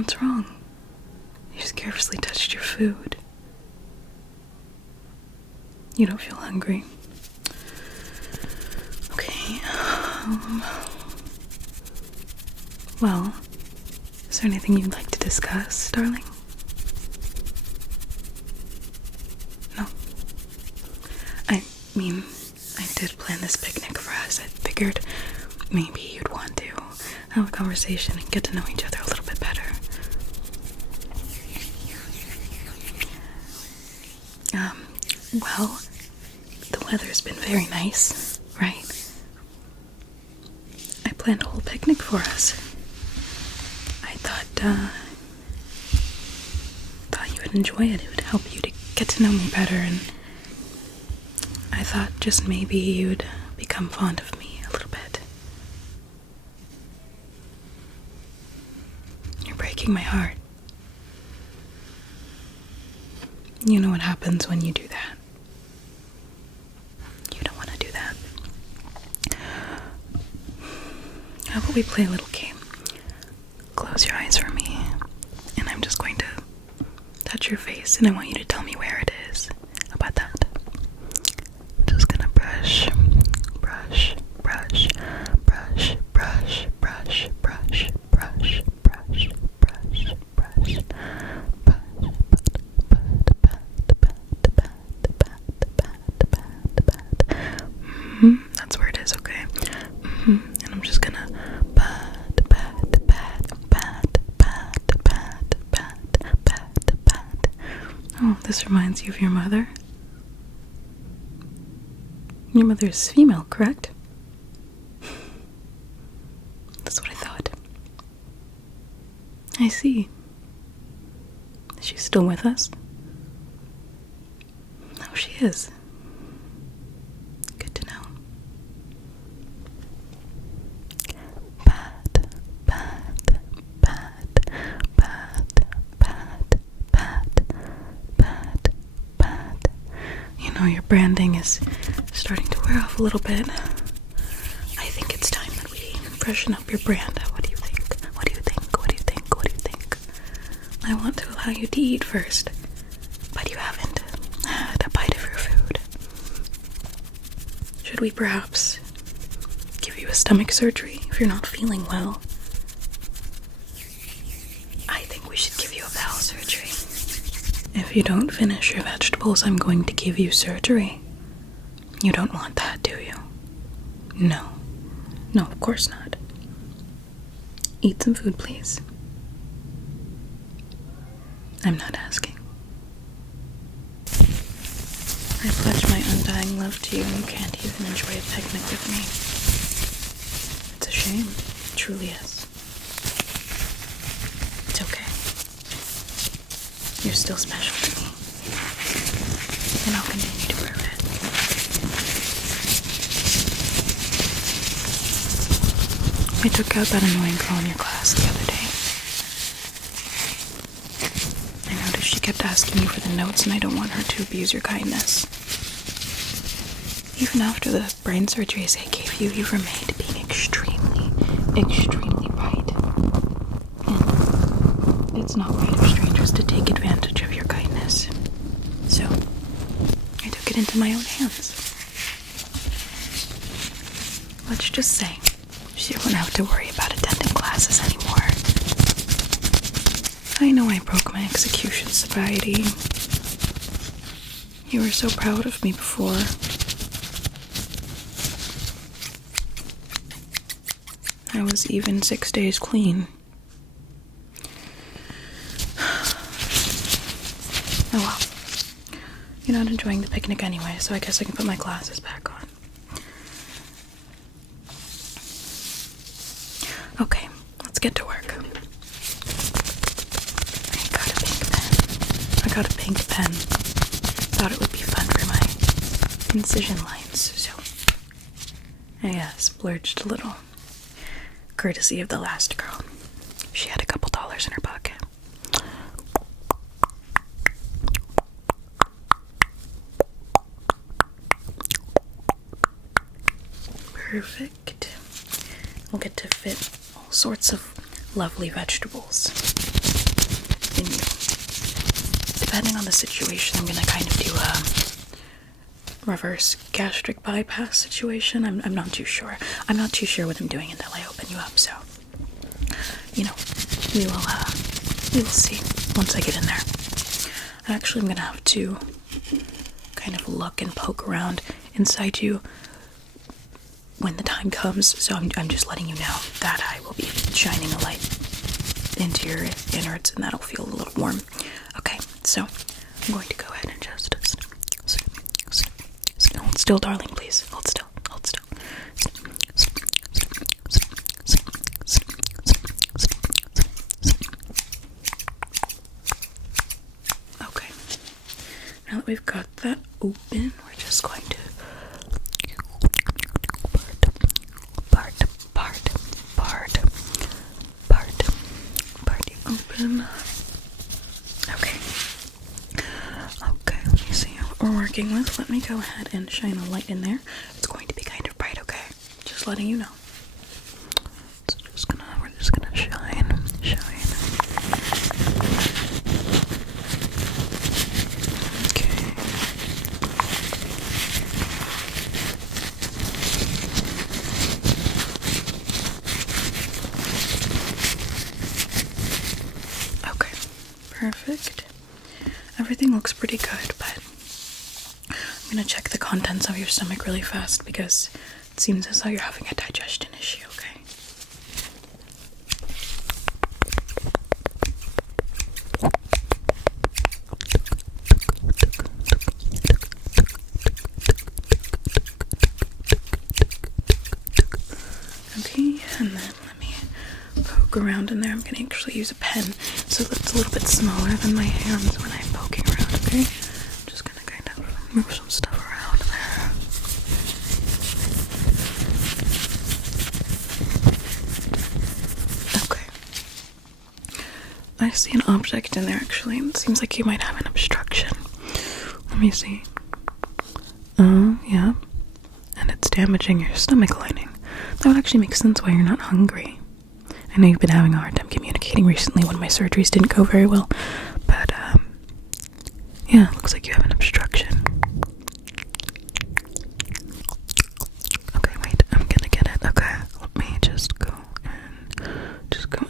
What's wrong? You just carelessly touched your food. You don't feel hungry. Okay. Well, is there anything you'd like to discuss, darling? No. I mean, I did plan this picnic for us. I figured maybe you'd want to have a conversation and get to know each other a little bit better. Well, the weather's been very nice, right? I planned a whole picnic for us. I thought you would enjoy it. It would help you to get to know me better, and I thought just maybe you'd become fond of me a little bit. You're breaking my heart. You know what happens when you do that. You don't want to do that. How about we play a little game? Close your eyes for me, and I'm just going to touch your face, and I want you to tell me where it is. How about that? I'm just gonna brush, brush, brush, brush, brush, brush, brush, brush, brush, brush, brush. That's where it is, okay? And I'm just gonna pat, pat, pat, pat, pat, pat, pat, pat, pat. Oh, this reminds you of your mother? Your mother is female, correct? That's what I thought. I see. Is she still with us? Oh, she is. Good to know. Pat, pat, pat, pat, pat, pat, pat, pat. You know, your branding is starting to wear off a little bit. I think it's time that we freshen up your brand. What do you think? What do you think? What do you think? What do you think? I want to allow you to eat first, but you haven't had a bite of your food. Should we perhaps give you a stomach surgery if you're not feeling well? I think we should give you a bowel surgery. If you don't finish your vegetables, I'm going to give you surgery. You don't want that, do you? No. No, of course not. Eat some food, please. I'm not asking. I pledge my undying love to you, and you can't even enjoy a picnic with me. It's a shame. It truly is. It's okay. You're still special to me. And I'll continue to prove it. I took out that annoying girl in your class the other day. I noticed she kept asking you for the notes, and I don't want her to abuse your kindness. Even after the brain surgeries I gave you, you've remained being extremely, extremely bright. And it's not right of strangers to take advantage of your kindness. So, I took it into my own hands. Let's just say she won't have to worry about attending classes anymore. I know I broke my execution sobriety. You were so proud of me before. I was even 6 days clean. Oh well. You're not enjoying the picnic anyway, so I guess I can put my glasses back on. Okay, let's get to work. I got a pink pen. Thought it would be fun for my incision lines, so I splurged a little. Courtesy of the last girl. She had a couple dollars in her pocket. Perfect. We'll get to fit all sorts of lovely vegetables. can, depending on the situation, I'm gonna kind of do a reverse gastric bypass situation. I'm not too sure. I'm not too sure what I'm doing until I open you up, so, we will see once I get in there. Actually, I'm gonna have to kind of look and poke around inside you when the time comes, so I'm just letting you know that I will be shining a light into your innards, and that'll feel a little warm. Okay, so I'm going to go ahead and just hold still, darling, please. Hold still. Okay, now that we've got that open, we're just going to part open. Okay, let me see what we're working with. Let me go ahead and shine a light in there. It's going to be kind of bright, okay? Just letting you know. We're just gonna shine. Okay. Okay, perfect. Everything looks pretty good, but I'm gonna check the contents of your stomach really fast because it seems as though you're having a digestion issue, okay? Okay, and then let me poke around in there. I'm gonna actually use a pen so that's a little bit smaller than my hands when I'm poking around, okay? I'm just gonna kind of move some stuff around there. Okay. I see an object in there, actually. It seems like you might have an obstruction. Let me see. Oh, yeah. And it's damaging your stomach lining. That would actually make sense why you're not hungry. I know you've been having a hard time communicating recently. One of my surgeries didn't go very well. But, yeah, it looks like you have an obstruction. Okay, wait, I'm gonna get it. Okay, let me just go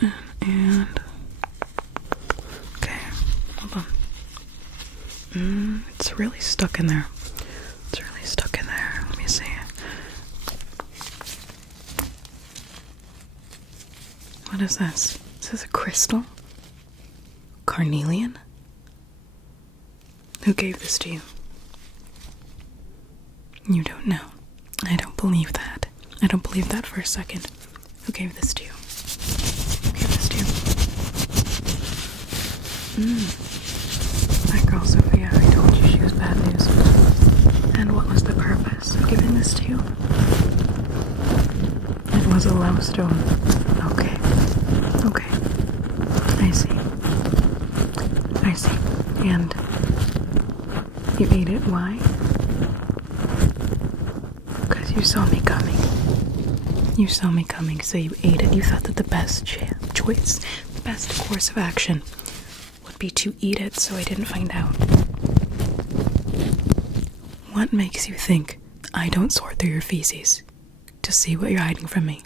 in. And... Okay, hold on. It's really stuck in there. Let me see. What is this? Is this a crystal? Carnelian? Who gave this to you? You don't know. I don't believe that. I don't believe that for a second. Who gave this to you? That girl Sophia, I told you she was bad news. And what was the purpose of giving this to you? It was a love stone. Okay. I see. And you ate it. Why? Because you saw me coming. So you ate it. You thought that the best choice, the best course of action would be to eat it so I didn't find out. What makes you think I don't sort through your feces to see what you're hiding from me?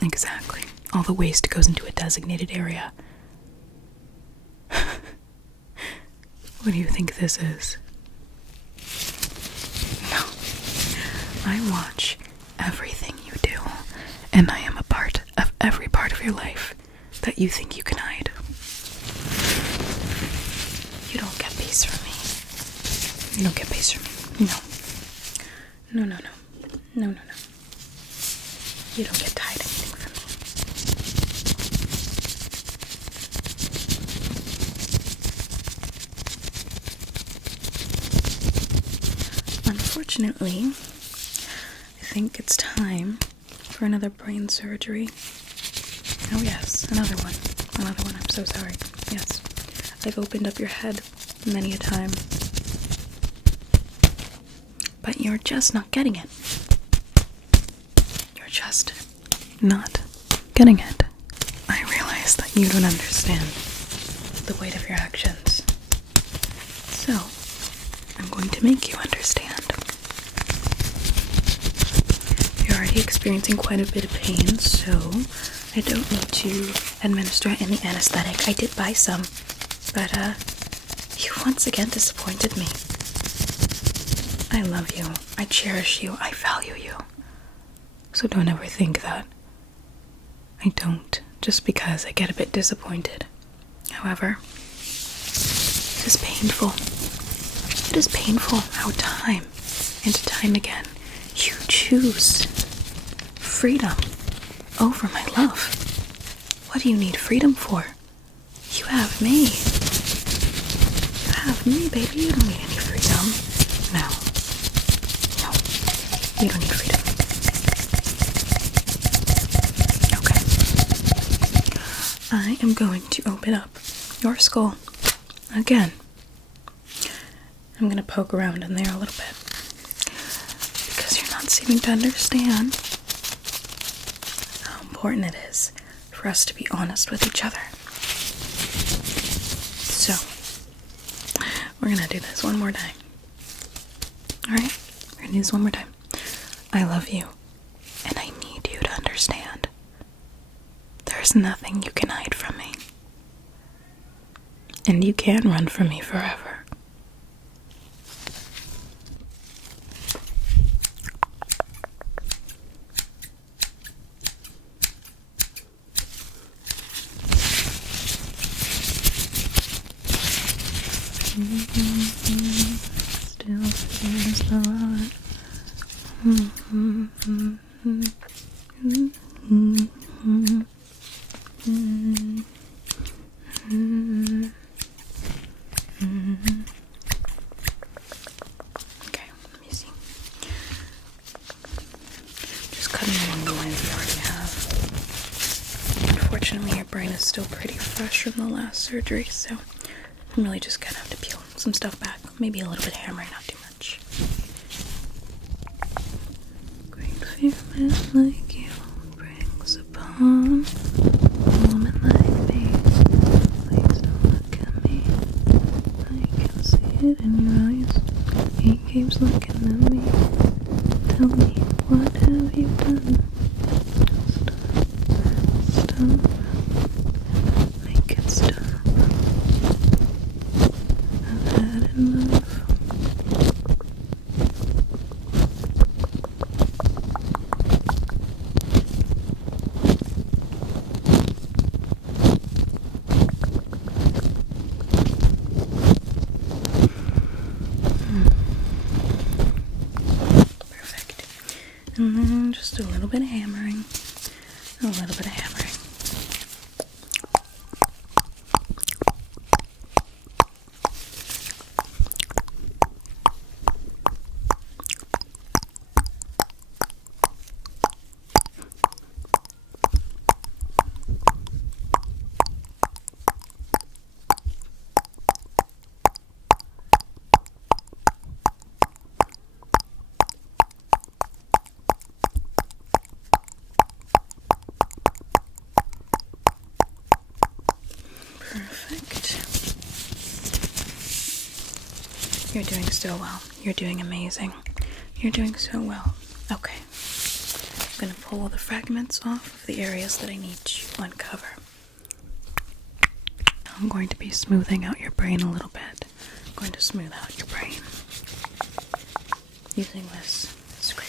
Exactly. All the waste goes into a designated area. What do you think this is? No. I watch everything you do, and I am a part of every part of your life that you think you can hide. You don't get peace from me. No. You don't get to hide anything from me. Unfortunately, I think it's time for another brain surgery. Oh yes, another one. I'm so sorry. Yes, I've opened up your head many a time. But you're just not getting it. I realize realize that you don't understand the weight of your actions. So, I'm going to make you understand. You're already experiencing quite a bit of pain, so I don't need to administer any anesthetic. I did buy some, but you once again disappointed me. I love you, I cherish you, I value you. So don't ever think that I don't, just because I get a bit disappointed. However, it is painful. It is painful how time and time again you choose freedom over my love. What do you need freedom for? You have me. You have me, baby. You don't need any freedom. No. No. You don't need freedom. Okay. I am going to open up your skull again. I'm going to poke around in there a little bit because you're not seeming to understand how important it is for us to be honest with each other. So, we're going to do this one more time. Alright? We're going to do this one more time. I love you, and I need you to understand. There's nothing you can hide from me. And you can run from me forever. Still feels the right. Okay, let me see. Just cutting along the lines we already have. Unfortunately, your brain is still pretty fresh from the last surgery, so I'm really just gonna have to peel some stuff back. Maybe a little bit of hammering, not too much. Great fear like you brings upon a woman like me. Please don't look at me. I can see it in your eyes. He keeps looking at me. Tell me, what have you done? Stop. Make it stop. I've had enough. Perfect. And then just a little bit of hammering. A little bit of hammering. You're doing so well. You're doing amazing. You're doing so well. Okay. I'm going to pull the fragments off of the areas that I need to uncover. I'm going to be smoothing out your brain a little bit. I'm going to smooth out your brain using this scraper.